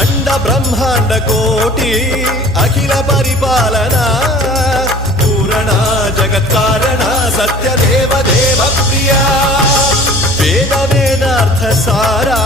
अंड ब्रह्मांड कोटि अखिल परिपालना पूरणा जगत्कारणा सत्यदेव देव प्रिया वेद वेदार्थ सारा